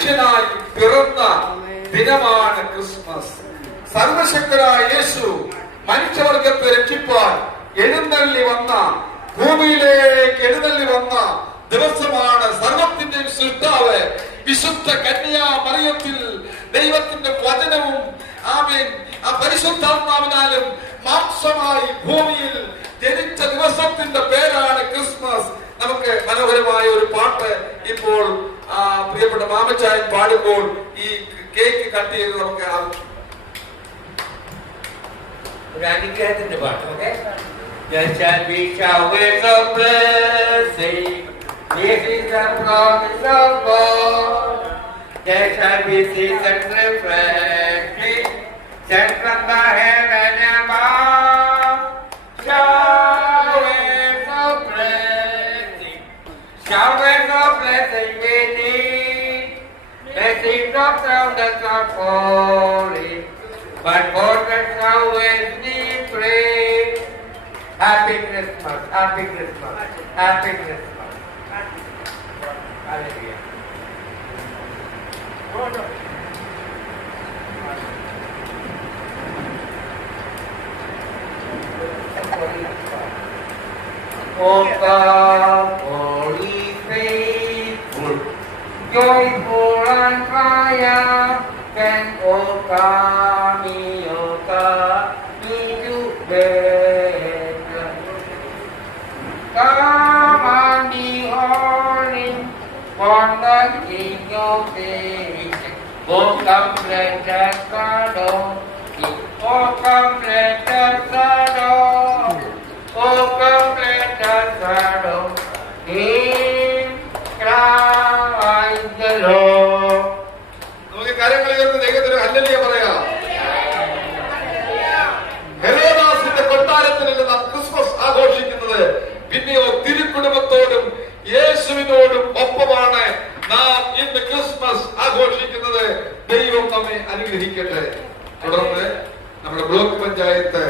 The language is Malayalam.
മനുഷ്യനായി പിറന്ന ദിനമാണ് ക്രിസ്മസ്. സർവശക്തനായ യേശു മനുഷ്യവർഗത്തെ രക്ഷിപ്പാൻ എഴുന്നള്ളി വന്ന ഭൂമിയിലേക്ക് എഴുന്നള്ളി വന്ന ദിവസമാണ് സർവത്തിന്റെയും സൃഷ്ടാവ് വിശുദ്ധ കന്യാ മറിയത്തിൽ ദൈവത്തിന്റെ വചനവും ആമേൻ ആ പരിശുദ്ധാത്മാവിനാലും മാംസമായി ഭൂമിയിൽ ജനിച്ച ദിവസത്തിന്റെ പേരാണ് ക്രിസ്മസ്. നമുക്ക് മനോഹരമായ ഒരു പാട്ട് ഇപ്പോൾ പ്രിയപ്പെട്ട മാമച്ചായൻ പാടുമ്പോൾ ഈ കേക്ക് കട്ട് ചെയ്ത് നമുക്ക് ആ- ഒരു അനുഗ്രഹത്തിന്റെ പാട്ട് okay There shall be showers of blessing. This is the promise of God. There shall be seasons refreshing. Sent from the heaven above. Showers of blessing. Showers of blessing we need. Blessings of thousands are falling. But God always need praise. Happy Christmas, Happy Christmas, Happy Christmas. Hallelujah. Oh God, oh, faithful, joyful and triumphant, O Kami, O Kami, you better. Come and behold on complete the God, complete നാം ഇന്ന് ക്രിസ്മസ് ആഘോഷിക്കുന്നത് ദൈവം നമ്മെ അനുഗ്രഹിക്കട്ടെ. തുടർന്ന് നമ്മുടെ ബ്ലോക്ക് പഞ്ചായത്ത്